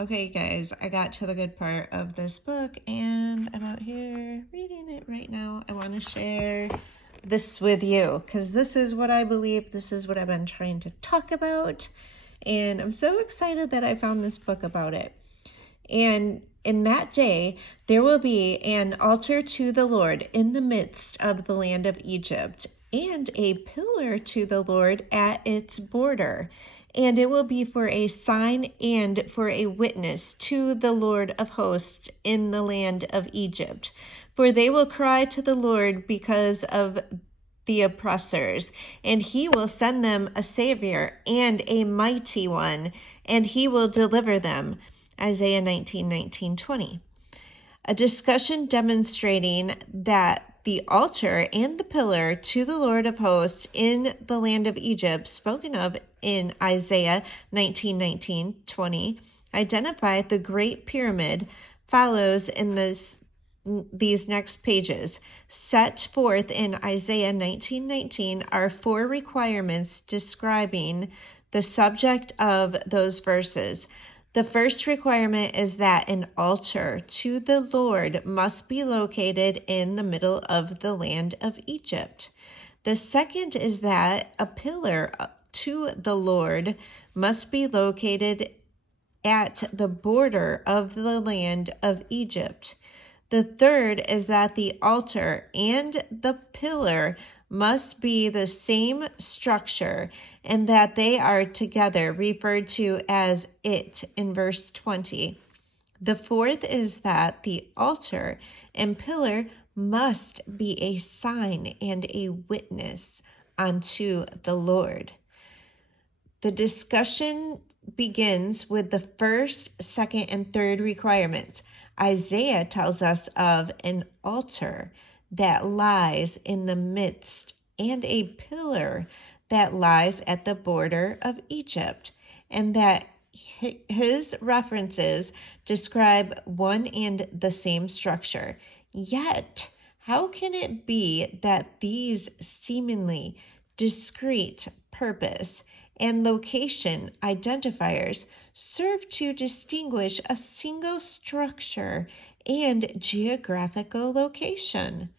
Okay, guys, I got to the good part of this book and I'm out here reading it right now. I want to share this with you because this is what I believe. This is what I've been trying to talk about. And I'm so excited that I found this book about it. And in that day, there will be an altar to the Lord in the midst of the land of Egypt, and a pillar to the Lord at its border. And it will be for a sign and for a witness to the Lord of hosts in the land of Egypt. For they will cry to the Lord because of the oppressors, and he will send them a Savior and a mighty one, and he will deliver them. Isaiah 19:19-20. A discussion demonstrating that the altar and the pillar to the Lord of hosts in the land of Egypt, spoken of in Isaiah 19:19-20, identify the Great Pyramid, follows in these next pages. Set forth in Isaiah 19:19 are 4 requirements describing the subject of those verses. The first requirement is that an altar to the Lord must be located in the middle of the land of Egypt. The second is that a pillar to the Lord must be located at the border of the land of Egypt. The third is that the altar and the pillar must be the same structure and that they are together referred to as it in verse 20. The fourth is that the altar and pillar must be a sign and a witness unto the Lord. The discussion begins with the first, second, and third requirements. Isaiah tells us of an altar that lies in the midst and a pillar that lies at the border of Egypt, and that his references describe one and the same structure. Yet, how can it be that these seemingly discrete purpose and location identifiers serve to distinguish a single structure and geographical location?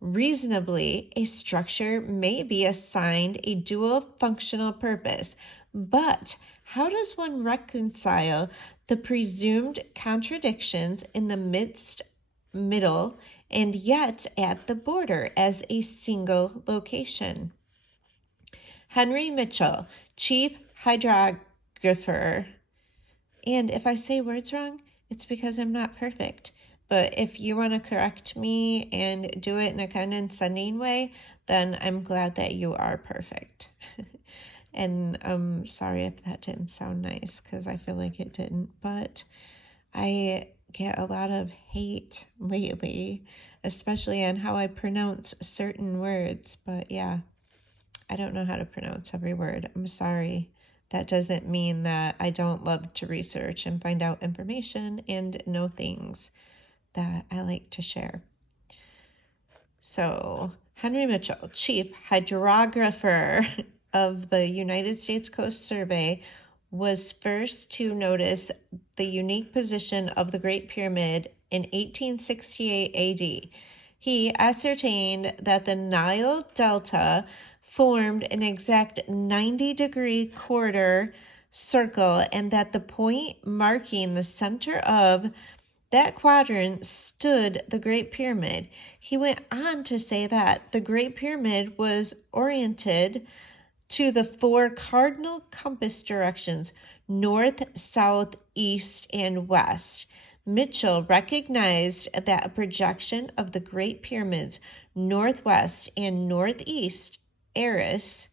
Reasonably, a structure may be assigned a dual functional purpose, but how does one reconcile the presumed contradictions in the middle, and yet at the border as a single location? Henry Mitchell, chief hydrographer. And if I say words wrong, it's because I'm not perfect. But if you want to correct me and do it in a condescending way, then I'm glad that you are perfect. And I'm sorry if that didn't sound nice, because I feel like it didn't. But I get a lot of hate lately, especially on how I pronounce certain words. But yeah, I don't know how to pronounce every word. I'm sorry. That doesn't mean that I don't love to research and find out information and know things that I like to share. So, Henry Mitchell, chief hydrographer of the United States Coast Survey, was first to notice the unique position of the Great Pyramid in 1868 AD. He ascertained that the Nile Delta formed an exact 90-degree quarter circle and that the point marking the center of that quadrant stood the Great Pyramid. He went on to say that the Great Pyramid was oriented to the 4 cardinal compass directions: north, south, east, and west. Mitchell recognized that a projection of the Great Pyramids northwest and northeast Eris,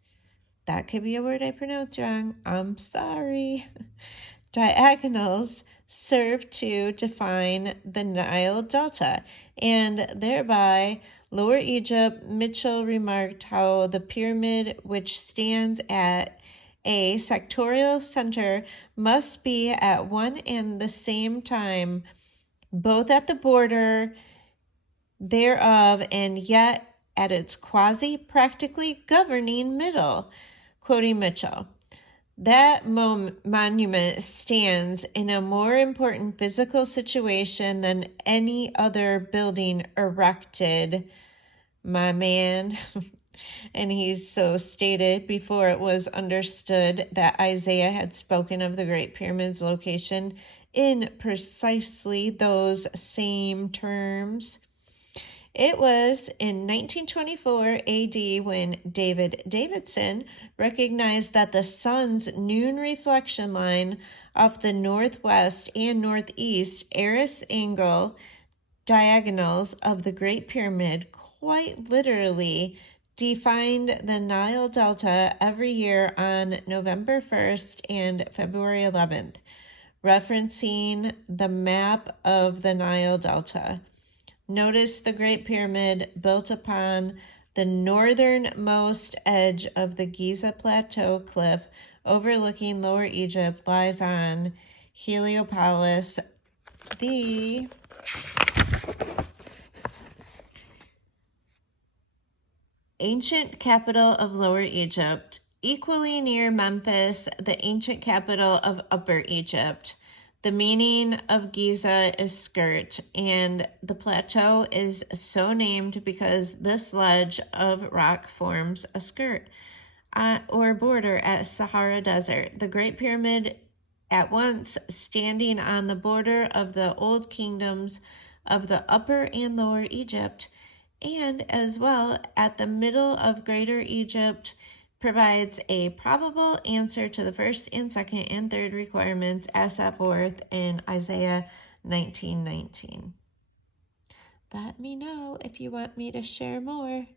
that could be a word I pronounced wrong, I'm sorry, diagonals serve to define the Nile Delta, and thereby Lower Egypt. Mitchell remarked how the pyramid, which stands at a sectorial center, must be at one and the same time both at the border thereof and yet at its quasi-practically governing middle. Quoting Mitchell, That monument stands in a more important physical situation than any other building erected, my man. And he's so stated before it was understood that Isaiah had spoken of the Great Pyramid's location in precisely those same terms. It was in 1924 AD when David Davidson recognized that the sun's noon reflection line off the northwest and northeast Eris angle diagonals of the Great Pyramid quite literally defined the Nile Delta every year on November 1st and February 11th, referencing the map of the Nile Delta. Notice the Great Pyramid, built upon the northernmost edge of the Giza Plateau cliff overlooking Lower Egypt, lies on Heliopolis, the ancient capital of Lower Egypt, equally near Memphis, the ancient capital of Upper Egypt. The meaning of Giza is skirt, and the plateau is so named because this ledge of rock forms a skirt or border at Sahara Desert. The Great Pyramid, at once standing on the border of the old kingdoms of the Upper and Lower Egypt, and as well at the middle of Greater Egypt, provides a probable answer to the first and second and third requirements as set forth in Isaiah 19:19. Let me know if you want me to share more.